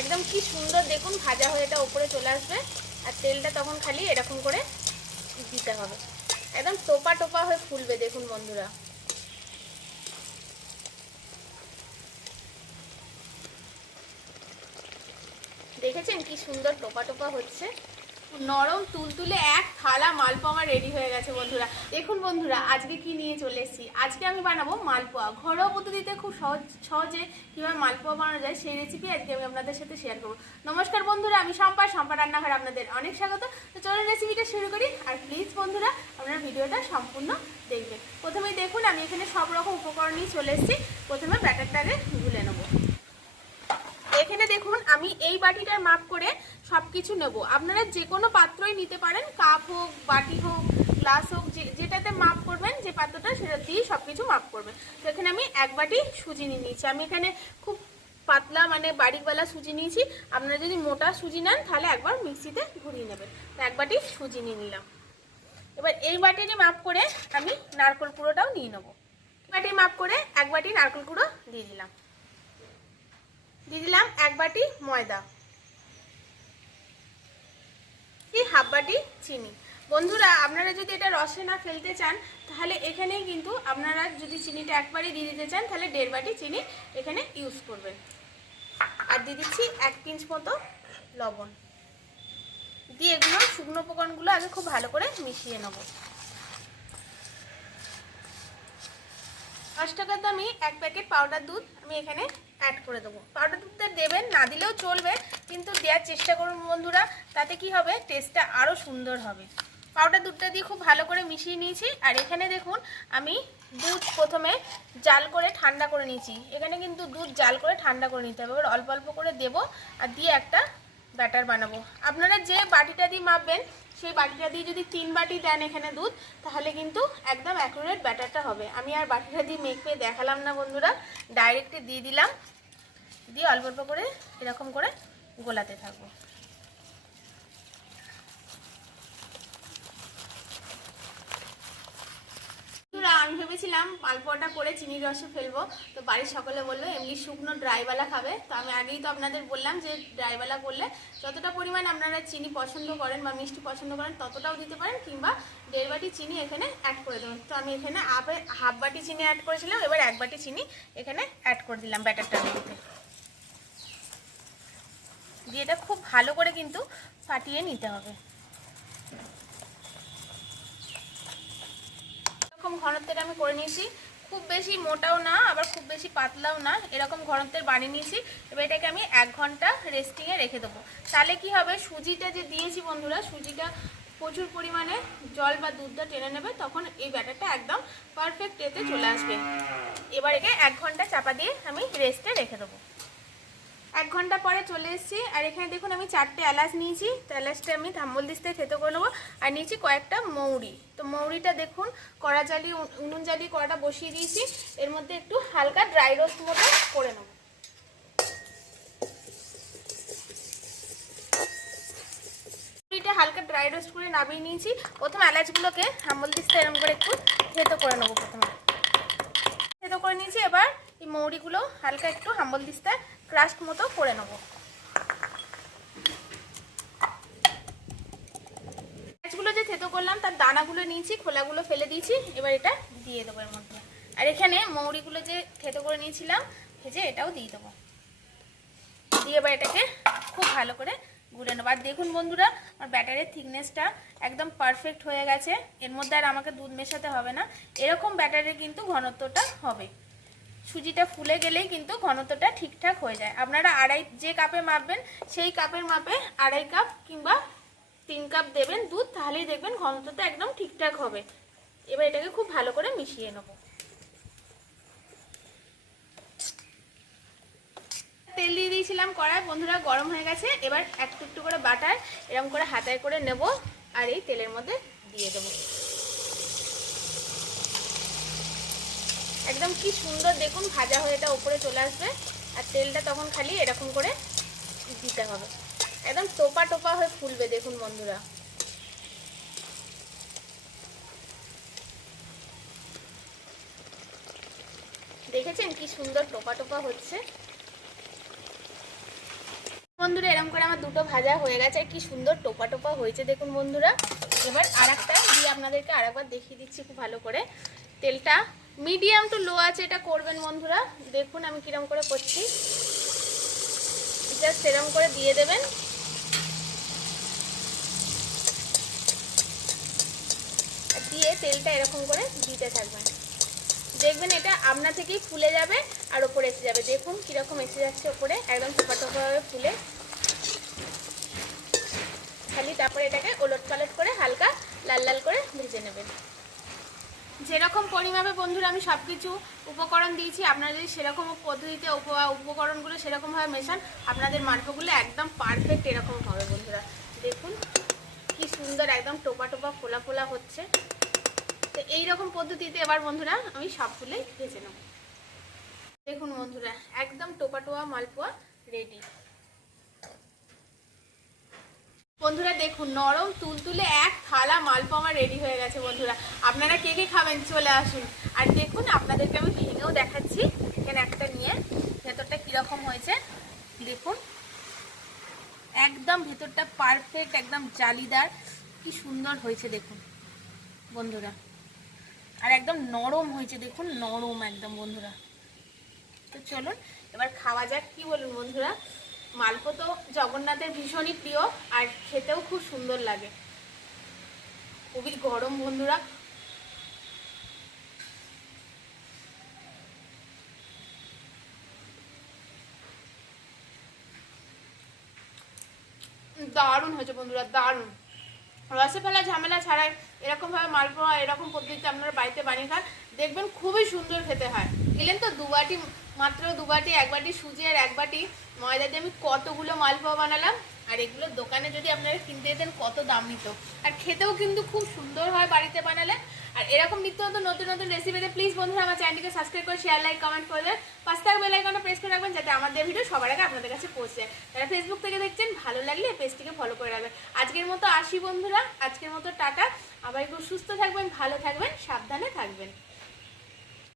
একদম কি সুন্দর দেখুন, ভাজা হয়ে এটা উপরে চলে আসবে। আর তেলটা তখন খালি এরকম করে দিতে হবে। একদম টোপা টোপা হয়ে ফুলবে দেখুন বন্ধুরা। দেখেছেন কি সুন্দর টোপা টোপা হচ্ছে? নরম তুলতুলে এক থালা মালপোয়া রেডি হয়ে গেছে বন্ধুরা। দেখুন বন্ধুরা, আজকে কি নিয়ে চলে এসেছি? আজকে আমি বানাবো মালপোয়া। ঘরোয়া পদ্ধতিতে খুব সহজ, সহজে কীভাবে মালপোয়া বানানো যায় সেই রেসিপি আজকে আমি আপনাদের সাথে শেয়ার করব। নমস্কার বন্ধুরা, আমি সম্পা সম্পা রান্নাঘর আপনাদের অনেক স্বাগত। তো চলুন রেসিপিটা শুরু করি। আর প্লিজ বন্ধুরা, আপনারা ভিডিওটা সম্পূর্ণ দেখবেন। প্রথমেই দেখুন, আমি এখানে সব রকম উপকরণ নিয়ে চলে এসেছি। প্রথমে ব্যাটারটাকে গুলে নেব। আমি এই বাটিটার মাপ করে সব কিছু নেব। আপনারা যে কোনো পাত্রই নিতে পারেন, কাপ হোক, বাটি হোক, গ্লাস হোক যেটাতে মাপ করবেন, যে পাত্রটা সেটা দিয়ে সব কিছু মাপ করবেন। তো এখানে আমি এক বাটি সুজি নিয়ে নিয়েছি। আমি এখানে খুব পাতলা মানে বাড়িওয়ালা সুজি নিয়েছি। আপনারা যদি মোটা সুজি নেন, তাহলে একবার মিক্সিতে ঘুরিয়ে নেবেন। তো এক বাটি সুজি নিয়ে নিলাম। এবার এই বাটিরই মাপ করে আমি নারকল কুড়োটাও নিয়ে নেব। বাটি মাপ করে এক বাটি নারকল কুড়ো দিয়ে দিলাম। দিয়ে দিলাম এক বাটি ময়দা। হাফ বাটি চিনি। বন্ধুরা, আপনারা যদি এটা রসে না ফেলতে চান, তাহলে এখানেই কিন্তু আপনারা যদি চিনিটা একবারই দিয়ে দিতে চান, তাহলে দেড় বাটি চিনি এখানে ইউজ করবেন। আর দিয়ে দিচ্ছি এক পিঞ্চ মতো লবণ। দিয়ে এগুলো শুকনো উপকরণগুলো আগে খুব ভালো করে মিশিয়ে নেব। পাঁচ টাকার দামি এক প্যাকেট পাউডার দুধ আমি এখানে অ্যাড করে দেবো। পাউডার দুধটা দেবেন, না দিলেও চলবে, কিন্তু দেওয়ার চেষ্টা করুন বন্ধুরা, তাতে কি হবে? টেস্টটা আরও সুন্দর হবে। পাউডার দুধটা দিয়ে খুব ভালো করে মিশিয়ে নিয়েছি, আর এখানে দেখুন, আমি দুধ প্রথমে জাল করে ঠান্ডা করে নিয়েছি। এখানে কিন্তু দুধ জাল করে ঠান্ডা করে নিতে হবে। এবার অল্প অল্প করে দেবো, আর দিয়ে একটা ব্যাটার বানাবো। আপনারা যে বাটিটা দিয়ে মাপবেন সেই বাটিটা দিয়ে যদি তিন বাটি দেন এখানে দুধ, তাহলে কিন্তু একদম অ্যাকুরেট ব্যাটারটা হবে। আমি আর বাটিটা দিয়ে মেখে দেখালাম না বন্ধুরা ডাইরেক্টে দিয়ে দিলাম। দিয়ে অল্প অল্প করে এরকম করে গোলাতে থাকব বন্ধুরা, আমি ভেবেছিলাম মালপোয়াটা করে চিনির রসে ফেলব। তো বাড়ির সকলে বলল, এমনি শুকনো ড্রাইওয়ালা খাবে। তো আমি আগেই তো আপনাদের বললাম যে ড্রাইওয়ালা করলে যতটা পরিমাণ আপনারা চিনি পছন্দ করেন বা মিষ্টি পছন্দ করেন, ততটাও দিতে পারেন কিংবা দেড় বাটি চিনি এখানে অ্যাড করে দেবেন। তো আমি এখানে হাফ বাটি চিনি অ্যাড করেছিলাম, এবার এক বাটি চিনি এখানে অ্যাড করে দিলাম ব্যাটারটার মধ্যে। দিয়ে এটা খুব ভালো করে কিন্তু ফাটিয়ে নিতে হবে। ঘনত্বের আমি করে নিয়েছি। খুব বেশি মোটাও না, আবার খুব বেশি পাতলাও না। এরকম ঘনত্বের বানিয়ে নিয়েছি। এবার এটাকে আমি এক ঘণ্টা রেস্টিংয়ে রেখে দেবো। তাহলে কি হবে? সুজিটা যে দিয়েছি বন্ধুরা, সুজিটা প্রচুর পরিমাণে জল বা দুধটা টেনে নেবে, তখন এই ব্যাটারটা একদম পারফেক্ট এতে চলে আসবে। এবার একে এক ঘণ্টা চাপা দিয়ে আমি রেস্টে রেখে দেবো। এক ঘণ্টা পরে চলে এসেছি। আর এখানে দেখুন আমি চারটে এলাচ নিয়েছি। তো এলাচটা আমি থাম্বল দিস্তে থেতো করে নেব। আর নিয়েছি কয়েকটা মৌরি। তো মৌরিটা দেখুন, কড়া জ্বালিয়ে উনুন জ্বালিয়ে কড়াটা বসিয়ে দিয়েছি। এর মধ্যে একটু হালকা ড্রাই রোস্ট মতো করে নেব। হালকা ড্রাই রোস্ট করে নামিয়ে নিয়েছি। প্রথমে এলাচগুলোকে থাম্বল দিস্তে এরকম করে একটু থেতো করে নেব প্রথমে। থেতো করে নিয়েছি, এবার মৌরিগুলো হালকা একটু হাম্বল দিস্তে ক্রাস্ট মতো করে নেব। মাছগুলো যে থেতো করলাম, তার দানাগুলো নিয়েছি, খোলাগুলো ফেলে দিয়েছি, এবার এটা দিয়ে দেবো এর মধ্যে। আর এখানে মৌরিগুলো যে থেতো করে নিয়েছিলাম, ভেজে এটাও দিয়ে দেবো। দিয়ে এবার এটাকে খুব ভালো করে গুলে নেব। আর দেখুন বন্ধুরা, আমার ব্যাটারের থিকনেসটা একদম পারফেক্ট হয়ে গেছে। এর মধ্যে আর আমাকে দুধ মেশাতে হবে না। এরকম ব্যাটারের কিন্তু ঘনত্বটা হবে। সুজিটা ফুলে গেলেই কিন্তু ঘনত্বটা ঠিকঠাক হয়ে যায়। আপনারা আড়াই, যে কাপে মাপবেন, সেই কাপের মাপে আড়াই কাপ কিংবা তিন কাপ দেবেন দুধ, তাহলেই দেখবেন ঘনত্বটা একদম ঠিকঠাক হবে। এবার এটাকে খুব ভালো করে মিশিয়ে নেব। তেল দিয়ে দিয়েছিলাম কড়ায় বন্ধুরা গরম হয়ে গেছে। এবার একটু একটু করে বাটার এরকম করে হাতায় করে নেব আর এই তেলের মধ্যে দিয়ে দেবো। একদম কি সুন্দর দেখুন, ভাজা হয়ে এটা উপরে চলে আসবে। আর তেলটা তখন খালি এরকম করে দিতে হবে। একদম টোপা টোপা হয়ে ফুলবে দেখুন বন্ধুরা। দেখেছেন কি সুন্দর টোপা টোপা হচ্ছে? বন্ধুরা, এরকম করে আমার দুটো ভাজা হয়ে গেছে। আর কি সুন্দর টোপা টোপা হয়েছে দেখুন বন্ধুরা। এবার আর একটা দিয়ে আপনাদেরকে আরেকবার দেখিয়ে দিচ্ছি খুব ভালো করে। তেলটা মিডিয়াম টু লো আছে, এটা করবেন বন্ধুরা। দেখুন আমি কিরম করে করছি। জাস্ট সেরম করে দিয়ে দেবেন। দিয়ে তেলটা এরকম করে দিতে থাকবেন। দেখবেন এটা আপনা থেকেই ফুলে যাবে আর ওপরে এসে যাবে। দেখুন কীরকম এসে যাচ্ছে ওপরে, একদম টোপা টোপাভাবে ফুলে। খালি তারপরে এটাকে ওলট পালট করে হালকা লাল লাল করে ভেজে নেবেন। যেরকম পরিমাপে বন্ধুরা আমি সব কিছু উপকরণ দিয়েছি, আপনারা যদি সেরকম পদ্ধতিতে উপ- উপকরণগুলো সেরকমভাবে মেশান, আপনাদের মালপোগুলো একদম পারফেক্ট এরকম হবে বন্ধুরা। দেখুন, কি সুন্দর একদম টোপা টোপা, ফোলা ফোলা হচ্ছে। তো এইরকম পদ্ধতিতে এবার বন্ধুরা আমি সবগুলোই ভেজে নেব। দেখুন বন্ধুরা, একদম টোপা টোপা মালপোয়া রেডি বন্ধুরা দেখুন, নরম তুলতুলে এক থালা মালপোয়া রেডি হয়ে গেছে বন্ধুরা। আপনারা কে কে খাবেন? চলে আসুন। আর দেখুন, আপনাদেরকে আমি ভেঙেও দেখাচ্ছি। এখানে একটা নিয়ে ভেতরটা কীরকম হয়েছে। দেখুন, একদম ভেতরটা পারফেক্ট একদম জালিদার। কি সুন্দর হয়েছে, দেখুন। বন্ধুরা, আর একদম নরম হয়েছে, দেখুন, নরম একদম বন্ধুরা। তো চলুন, এবার খাওয়া যাক, কি বলুন বন্ধুরা? মালপো তো জগন্নাথের ভীষণই প্রিয়, আর খেতেও খুব সুন্দর লাগে। খুবই গরম, বন্ধুরা। দারুণ হয়েছে, বন্ধুরা, দারুণ। রসে ফেলা ঝামেলা ছাড়াই এরকমভাবে মালপোয়া এরকম পদ্ধতিতে আপনারা বাড়িতে বানিয়ে খান, দেখবেন খুবই সুন্দর খেতে হয়। এলেন তো দু বাটি মাত্র দু বাটি এক বাটি সুজি আর এক বাটি ময়দা দিয়ে আমি কতগুলো মালপোয়া বানালাম। আর এগুলো দোকানে যদি আপনারা কিনতে যেতেন, কত দাম নিত। আর খেতেও কিন্তু খুব সুন্দর হয় বাড়িতে বানালে। আর এরকম নিত্য নতুন নতুন নতুন রেসিপিতে প্লিজ বন্ধুরা আমার চ্যানেলটিকে সাবস্ক্রাইব করে শেয়ার লাইক কমেন্ট করে দেবেন। পাঁচ থাকা আইকনটা প্রেস করে রাখবেন যাতে আমাদের ভিডিও সবার আগে আপনাদের কাছে পৌঁছে যারা ফেসবুক থেকে দেখছেন, ভালো লাগলে পেজটিকে ফলো করে রাখবেন। আজকের মতো আসি বন্ধুরা। আজকের মতো টাটা। আবার একটু সুস্থ থাকবেন, ভালো থাকবেন, সাবধানে থাকবেন।